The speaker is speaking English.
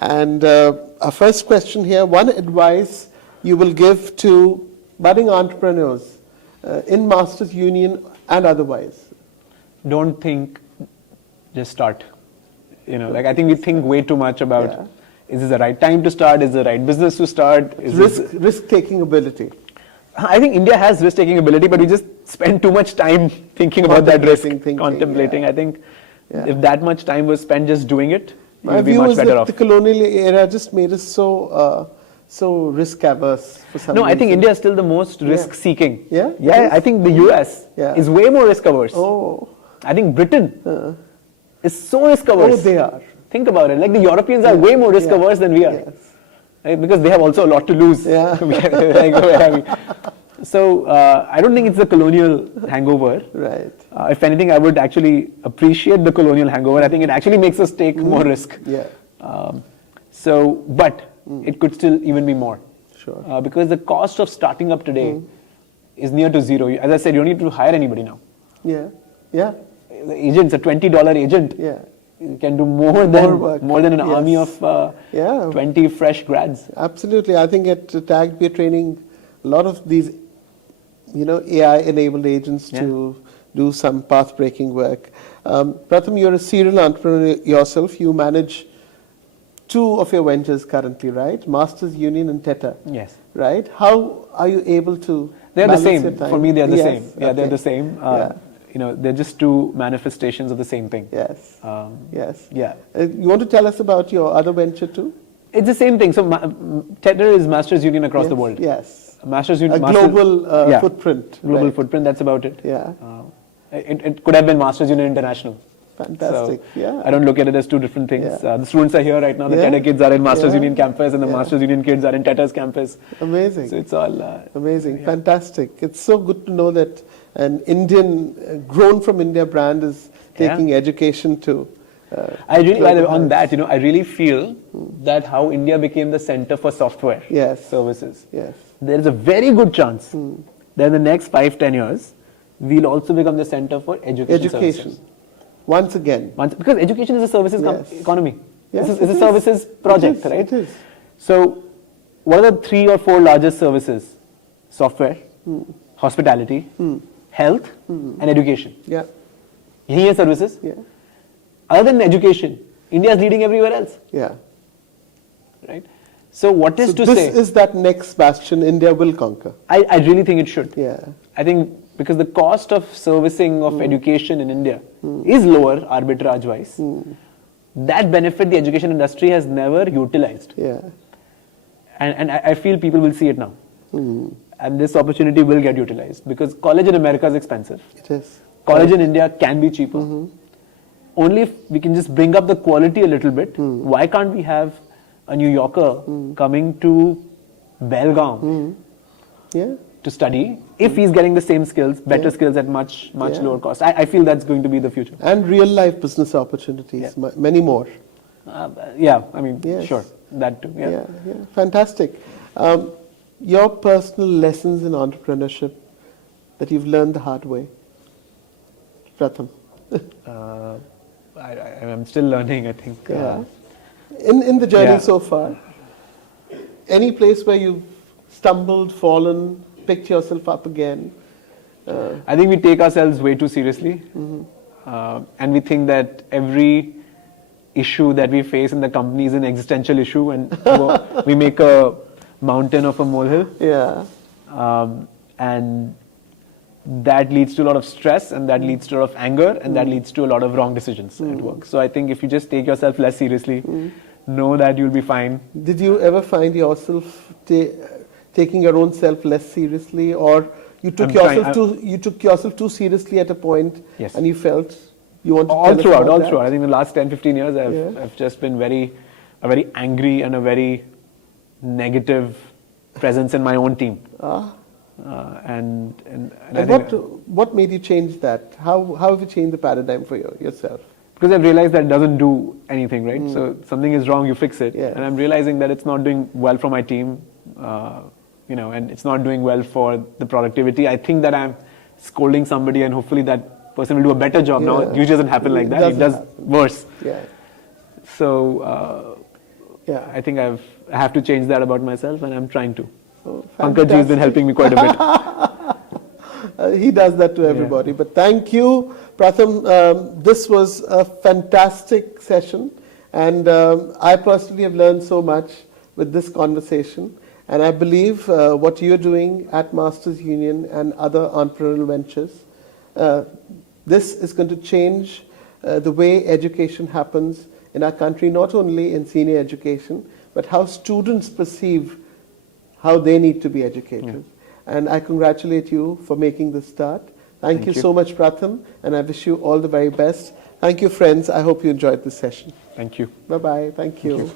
And our first question here, one advice you will give to budding entrepreneurs in Masters Union and otherwise. Don't think, just start. I think we think way too much about, is this the right time to start? Is this the right business to start? Risk-taking ability. I think India has risk-taking ability, but we just spend too much time thinking about that risk, contemplating. I think if that much time was spent just doing it, we'd be much better off. The colonial era just made us so risk-averse for some reason. I think India is still the most risk-seeking. Yeah? Yeah, I think the US is way more risk-averse. Oh. I think Britain is so risk-averse. Oh, they are. Think about it. Like the Europeans are way more risk-averse than we are. Yes. Right? Because they have also a lot to lose. Yeah. So I don't think it's the colonial hangover. Right. If anything, I would actually appreciate the colonial hangover. I think it actually makes us take more risk. Yeah. But it could still even be more. Sure. Because the cost of starting up today is near to zero. As I said, you don't need to hire anybody now. Yeah. Yeah. The agent's a $20 agent. Yeah. You can do more than an army of 20 fresh grads. Absolutely. I think at TAG we're training a lot of these, AI-enabled agents to do some path-breaking work. Pratham, you're a serial entrepreneur yourself. You manage two of your ventures currently, right? Masters Union and Teta. Yes. Right? How are you able to They're the balance same. your time? For me, they're the same. Yeah, Okay. they're the same. They're just two manifestations of the same thing. Yes. Yes. Yeah. You want to tell us about your other venture too? It's the same thing. So Teta is Masters Union across the world. Yes. Masters Union. A global footprint. Global footprint. That's about it. Yeah. It could have been Masters Union International. Fantastic. So I don't look at it as two different things. The students are here right now. The Teta kids are in Masters Union campus, and the Masters Union kids are in Teta's campus. Amazing. So it's all amazing. Fantastic. It's so good to know that an Indian, grown from India brand is taking education to. I really, on that, I really feel that how India became the center for software services. Yes. There is a very good chance that in the next 5-10 years, we'll also become the center for education services. Once again. Because education is a services economy. Yes, it's a services project, right? It is. So, what are the 3 or 4 largest services? Software, hospitality, health, and education. Yeah. Yही है services. Yeah. Other than education, India is leading everywhere else. Yeah. Right? So what is to say? This is that next bastion India will conquer. I really think it should. Yeah. I think because the cost of servicing of education in India is lower arbitrage-wise. That benefit the education industry has never utilized. Yeah. And I feel people will see it now. And this opportunity will get utilized because college in America is expensive. It is. College in India can be cheaper. Only if we can just bring up the quality a little bit. Why can't we have a New Yorker coming to Belgaum to study if he's getting the same skills, better skills at much lower cost? I feel that's going to be the future. And real life business opportunities, many more. Sure, that too. Yeah. Fantastic. Your personal lessons in entrepreneurship that you've learned the hard way, Pratham. I'm still learning, I think. In the journey so far, any place where you've stumbled, fallen, picked yourself up again? I think we take ourselves way too seriously. And we think that every issue that we face in the company is an existential issue, and we make a mountain of a molehill. Yeah. And that leads to a lot of stress, and that leads to a lot of anger, and that leads to a lot of wrong decisions at work. So I think if you just take yourself less seriously, know that you'll be fine. Did you ever find yourself taking your own self less seriously, or you took yourself too seriously at a point, and you felt you wanted to all throughout. I think the last 10-15 years I've just been a very angry and a very negative presence in my own team. And what made you change that? How have you changed the paradigm for yourself? Because I've realized that it doesn't do anything, right? So something is wrong, you fix it. And I'm realizing that it's not doing well for my team, and it's not doing well for the productivity. I think that I'm scolding somebody and hopefully that person will do a better job. Now, it usually doesn't happen like that. It does worse. Yeah. So Yeah. I think I have to change that about myself, and I'm trying to. So, Pankaj ji has been fantastic. helping me quite a bit. He does that to everybody. But thank you, Pratham. This was a fantastic session, and I personally have learned so much with this conversation. And I believe what you're doing at Masters Union and other entrepreneurial ventures, this is going to change the way education happens in our country, not only in senior education, but how students perceive how they need to be educated. And I congratulate you for making this start. Thank you so much, Pratham, and I wish you all the very best. Thank you, friends. I hope you enjoyed this session. Thank you. Bye-bye. Thank you. Thank you.